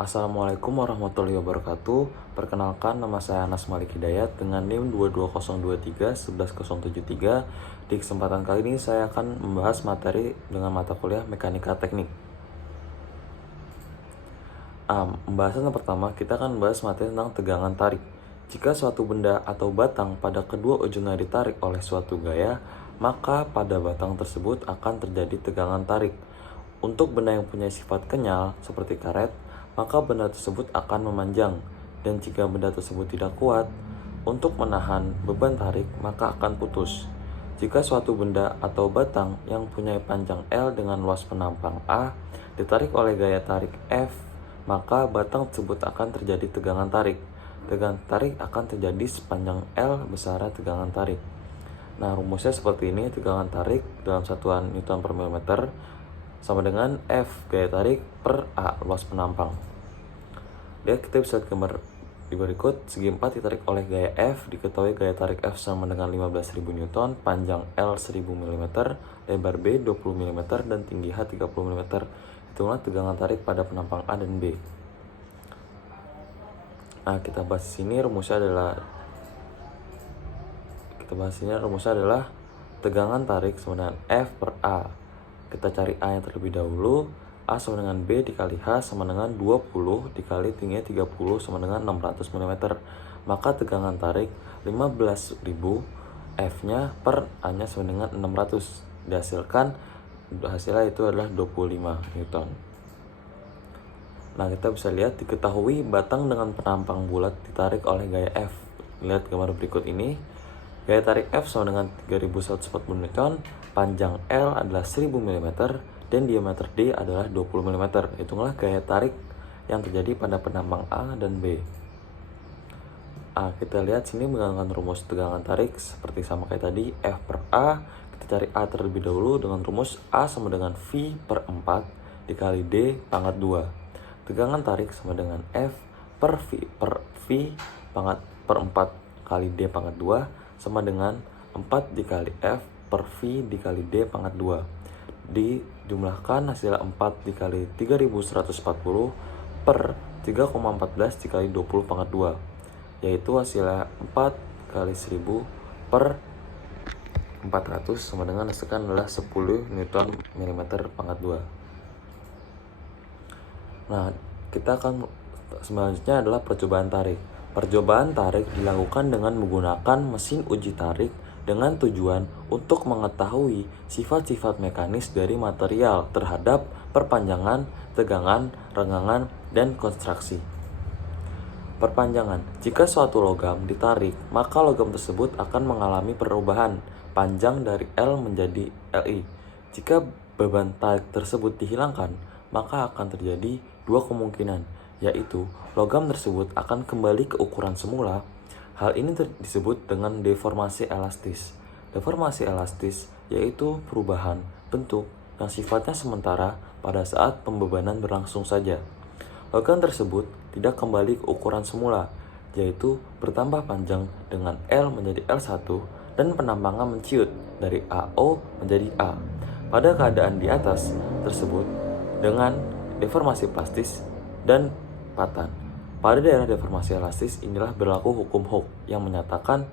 Assalamualaikum warahmatullahi wabarakatuh. Perkenalkan, nama saya Anas Malik Hidayat dengan NIM 22023-11073. Di kesempatan kali ini saya akan membahas materi dengan mata kuliah Mekanika Teknik. Pembahasan yang pertama, kita akan membahas materi tentang tegangan tarik. Jika suatu benda atau batang pada kedua ujungnya ditarik oleh suatu gaya, maka pada batang tersebut akan terjadi tegangan tarik. Untuk benda yang punya sifat kenyal seperti karet, maka benda tersebut akan memanjang, dan jika benda tersebut tidak kuat untuk menahan beban tarik, maka akan putus. Jika suatu benda atau batang yang punya panjang L dengan luas penampang A ditarik oleh gaya tarik F, maka batang tersebut akan terjadi tegangan tarik. Tegangan tarik akan terjadi sepanjang L besar tegangan tarik. Nah, rumusnya seperti ini. Tegangan tarik dalam satuan Newton per milimeter sama dengan F gaya tarik per A luas penampang. Lihat, kita bisa gambar di berikut. Segi 4 ditarik oleh gaya F, diketahui gaya tarik F sama dengan 15.000 Newton, panjang L 1000 mm, lebar B 20 mm, dan tinggi H 30 mm. Itulah tegangan tarik pada penampang A dan B. Nah, kita bahas sini rumusnya adalah tegangan tarik sama dengan F per A. Kita cari A yang terlebih dahulu. A sama dengan B dikali H sama dengan 20 dikali tingginya 30 sama dengan 600 mm. Maka tegangan tarik 15.000, F-nya per A-nya sama dengan 600. Hasilnya itu adalah 25 Newton. Nah, kita bisa lihat, diketahui batang dengan penampang bulat ditarik oleh gaya F. Lihat gambar berikut ini. Gaya tarik F sama dengan 3140 Newton, panjang L adalah 1000 mm, dan diameter D adalah 20 mm. Itulah gaya tarik yang terjadi pada penampang A dan B. Kita lihat sini menggunakan rumus tegangan tarik seperti sama kayak tadi, F per A. Kita cari A terlebih dahulu dengan rumus A sama dengan V per 4 dikali D pangkat 2. Tegangan tarik sama dengan F per V pangkat per 4 kali D pangkat 2 sama dengan 4 dikali F per V dikali D pangkat 2. Dijumlahkan hasilnya 4 dikali 3140 per 3,14 dikali 20 pangkat 2, yaitu hasilnya 4 kali 1000 per 400 sama dengan hasilkan adalah 10 Newton millimeter pangkat 2. Nah, kita akan selanjutnya adalah percobaan tarik. Percobaan tarik dilakukan dengan menggunakan mesin uji tarik dengan tujuan untuk mengetahui sifat-sifat mekanis dari material terhadap perpanjangan, tegangan, renggangan, dan kontraksi. Perpanjangan. Jika suatu logam ditarik, maka logam tersebut akan mengalami perubahan panjang dari L menjadi Li. Jika beban tarik tersebut dihilangkan, maka akan terjadi dua kemungkinan, yaitu logam tersebut akan kembali ke ukuran semula. Hal ini disebut dengan deformasi elastis. Deformasi elastis yaitu perubahan bentuk yang sifatnya sementara pada saat pembebanan berlangsung saja. Logam tersebut tidak kembali ke ukuran semula, yaitu bertambah panjang dengan L menjadi L1 dan penampangan menciut dari AO menjadi A. Pada keadaan di atas tersebut dengan deformasi plastis dan patan. Pada daerah deformasi elastis inilah berlaku hukum Hooke yang menyatakan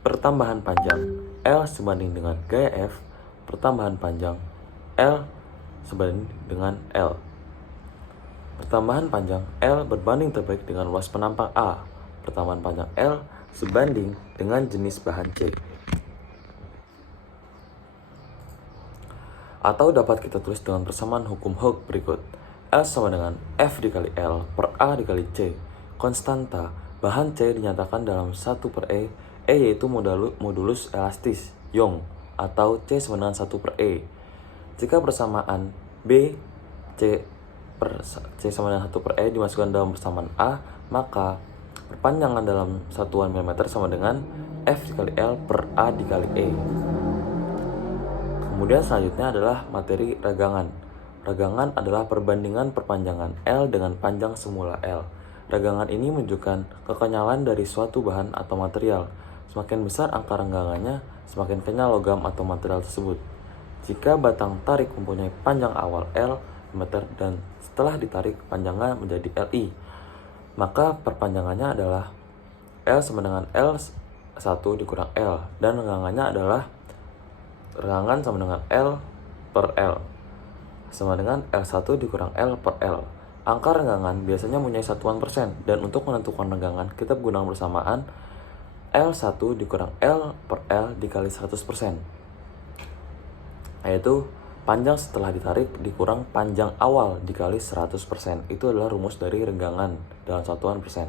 pertambahan panjang L sebanding dengan gaya F, pertambahan panjang L sebanding dengan L. Pertambahan panjang L berbanding terbalik dengan luas penampang A. Pertambahan panjang L sebanding dengan jenis bahan C. Atau dapat kita tulis dengan persamaan hukum Hooke berikut. L sama dengan F dikali L per A dikali C. Konstanta bahan C dinyatakan dalam 1 per E yaitu modulus elastis Young, atau C sama dengan 1 per E. Jika persamaan B C sama dengan 1 per E dimasukkan dalam persamaan A, maka perpanjangan dalam satuan milimeter sama dengan F dikali L per A dikali E. Kemudian selanjutnya adalah materi renggangan. Renggangan adalah perbandingan perpanjangan L dengan panjang semula L. Renggangan ini menunjukkan kekenyalan dari suatu bahan atau material. Semakin besar angka renggangannya, semakin kenyal logam atau material tersebut. Jika batang tarik mempunyai panjang awal L meter dan setelah ditarik panjangnya menjadi Li. Maka perpanjangannya adalah L sama dengan L1 dikurang L, dan renggangannya adalah renggangan sama dengan L per L sama dengan L1 dikurang L per L. Angka renggangan biasanya mempunyai satuan persen, dan untuk menentukan renggangan kita gunakan bersamaan L1 dikurang L per L dikali 100%, yaitu panjang setelah ditarik dikurang panjang awal dikali 100%. Itu adalah rumus dari renggangan dalam satuan persen.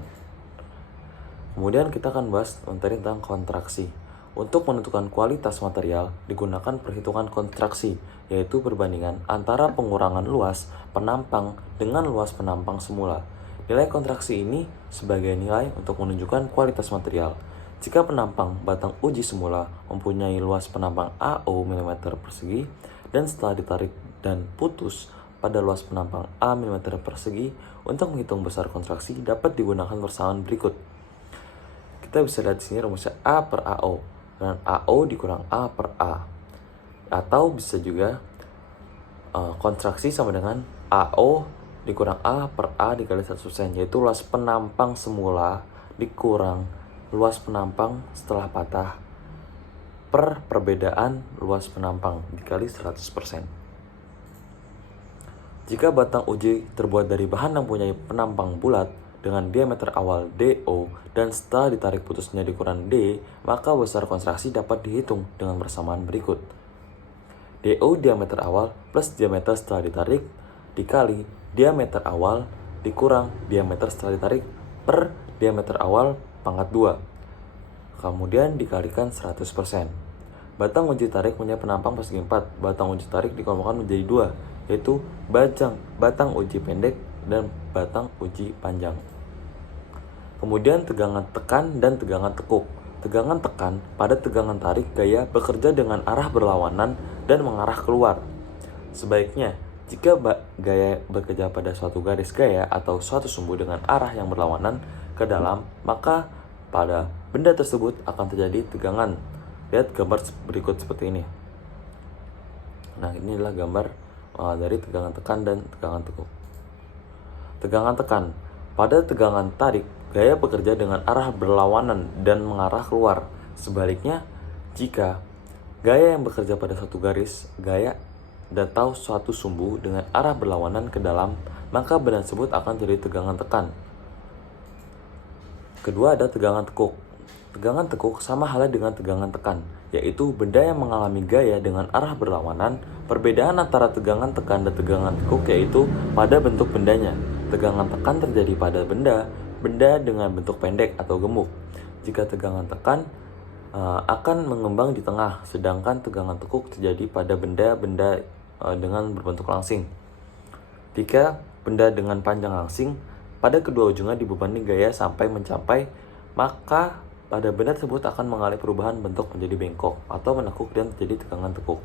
Kemudian kita akan bahas materi tentang kontraksi. Untuk menentukan kualitas material digunakan perhitungan kontraksi, yaitu perbandingan antara pengurangan luas penampang dengan luas penampang semula. Nilai kontraksi ini sebagai nilai untuk menunjukkan kualitas material. Jika penampang batang uji semula mempunyai luas penampang AO mm persegi, dan setelah ditarik dan putus pada luas penampang A mm persegi, untuk menghitung besar kontraksi dapat digunakan persamaan berikut. Kita bisa lihat di sini rumusnya A per AO, dan AO dikurang A per A. Atau bisa juga kontraksi sama dengan AO dikurang A per A dikali 100%, yaitu luas penampang semula dikurang luas penampang setelah patah per perbedaan luas penampang dikali 100%. Jika batang uji terbuat dari bahan yang punya penampang bulat dengan diameter awal DO dan setelah ditarik putusnya dikurang D, maka besar kontraksi dapat dihitung dengan persamaan berikut. DO diameter awal plus diameter setelah ditarik dikali diameter awal dikurang diameter setelah ditarik per diameter awal pangkat 2. Kemudian dikalikan 100%. Batang uji tarik punya penampang persegi 4. Batang uji tarik dikelompokkan menjadi 2, yaitu batang uji pendek dan batang uji panjang. Kemudian tegangan tekan dan tegangan tekuk. Tegangan tekan pada tegangan tarik gaya bekerja dengan arah berlawanan dan mengarah keluar. Sebaiknya, jika gaya bekerja pada suatu garis gaya atau suatu sumbu dengan arah yang berlawanan ke dalam, maka pada benda tersebut akan terjadi tegangan. Lihat gambar berikut seperti ini. Nah, inilah gambar dari tegangan tekan dan tegangan tekuk. Tegangan tekan. Pada tegangan tarik, gaya bekerja dengan arah berlawanan dan mengarah keluar. Sebaliknya, jika gaya yang bekerja pada suatu garis gaya atau suatu sumbu dengan arah berlawanan ke dalam, maka benda tersebut akan terjadi tegangan tekan. Kedua ada tegangan tekuk. Tegangan tekuk sama halnya dengan tegangan tekan, yaitu benda yang mengalami gaya dengan arah berlawanan. Perbedaan antara tegangan tekan dan tegangan tekuk yaitu pada bentuk bendanya. Tegangan tekan terjadi pada benda dengan bentuk pendek atau gemuk. Jika tegangan tekan akan mengembang di tengah, sedangkan tegangan tekuk terjadi pada benda-benda dengan berbentuk langsing. Jika benda dengan panjang langsing, pada kedua ujungnya dibebani gaya sampai mencapai, maka pada benda tersebut akan mengalami perubahan bentuk menjadi bengkok atau menekuk dan terjadi tegangan tekuk.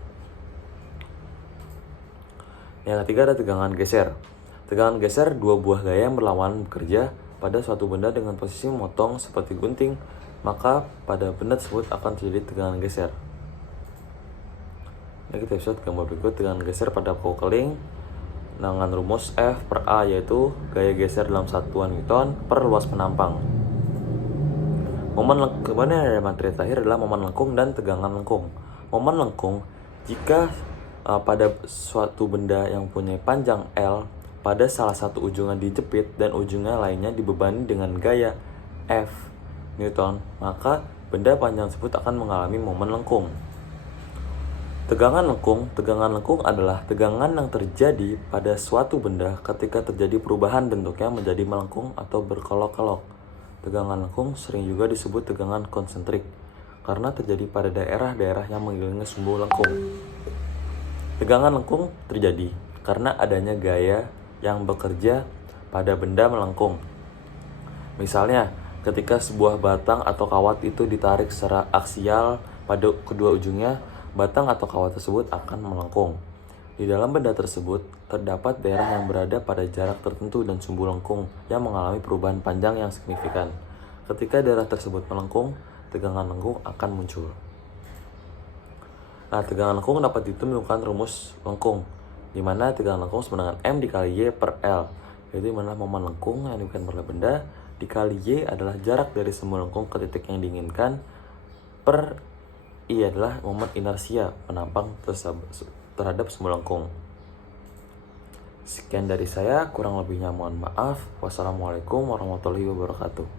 Yang ketiga ada tegangan geser. Tegangan geser dua buah gaya yang berlawanan bekerja pada suatu benda dengan posisi memotong seperti gunting, maka pada benda tersebut akan terjadi tegangan geser. Ini kita bisa gambar berikut tegangan geser pada kokeling dengan rumus F per A, yaitu gaya geser dalam satuan Newton per luas penampang. Kemudian ada materi terakhir adalah momen lengkung dan tegangan lengkung. Momen lengkung jika pada suatu benda yang punya panjang L, pada salah satu ujungnya dijepit dan ujungnya lainnya dibebani dengan gaya F Newton, maka benda panjang tersebut akan mengalami momen lengkung. Tegangan lengkung adalah tegangan yang terjadi pada suatu benda ketika terjadi perubahan bentuknya menjadi melengkung atau berkelok-kelok. Tegangan lengkung sering juga disebut tegangan konsentrik karena terjadi pada daerah-daerah yang mengelilingi sumbu lengkung. Tegangan lengkung terjadi karena adanya gaya yang bekerja pada benda melengkung. Misalnya, ketika sebuah batang atau kawat itu ditarik secara aksial pada kedua ujungnya, batang atau kawat tersebut akan melengkung. Di dalam benda tersebut, terdapat daerah yang berada pada jarak tertentu dan sumbu lengkung yang mengalami perubahan panjang yang signifikan. Ketika daerah tersebut melengkung, tegangan lengkung akan muncul. Nah, tegangan lengkung dapat dihitung menggunakan rumus lengkung. di mana tegangan lengkung sama dengan M dikali Y per L, yaitu dimana momen lengkung yang diberikan oleh benda dikali Y adalah jarak dari semu lengkung ke titik yang diinginkan, per I adalah momen inersia penampang terhadap semu lengkung. Sekian dari saya, kurang lebihnya mohon maaf. Wassalamualaikum warahmatullahi wabarakatuh.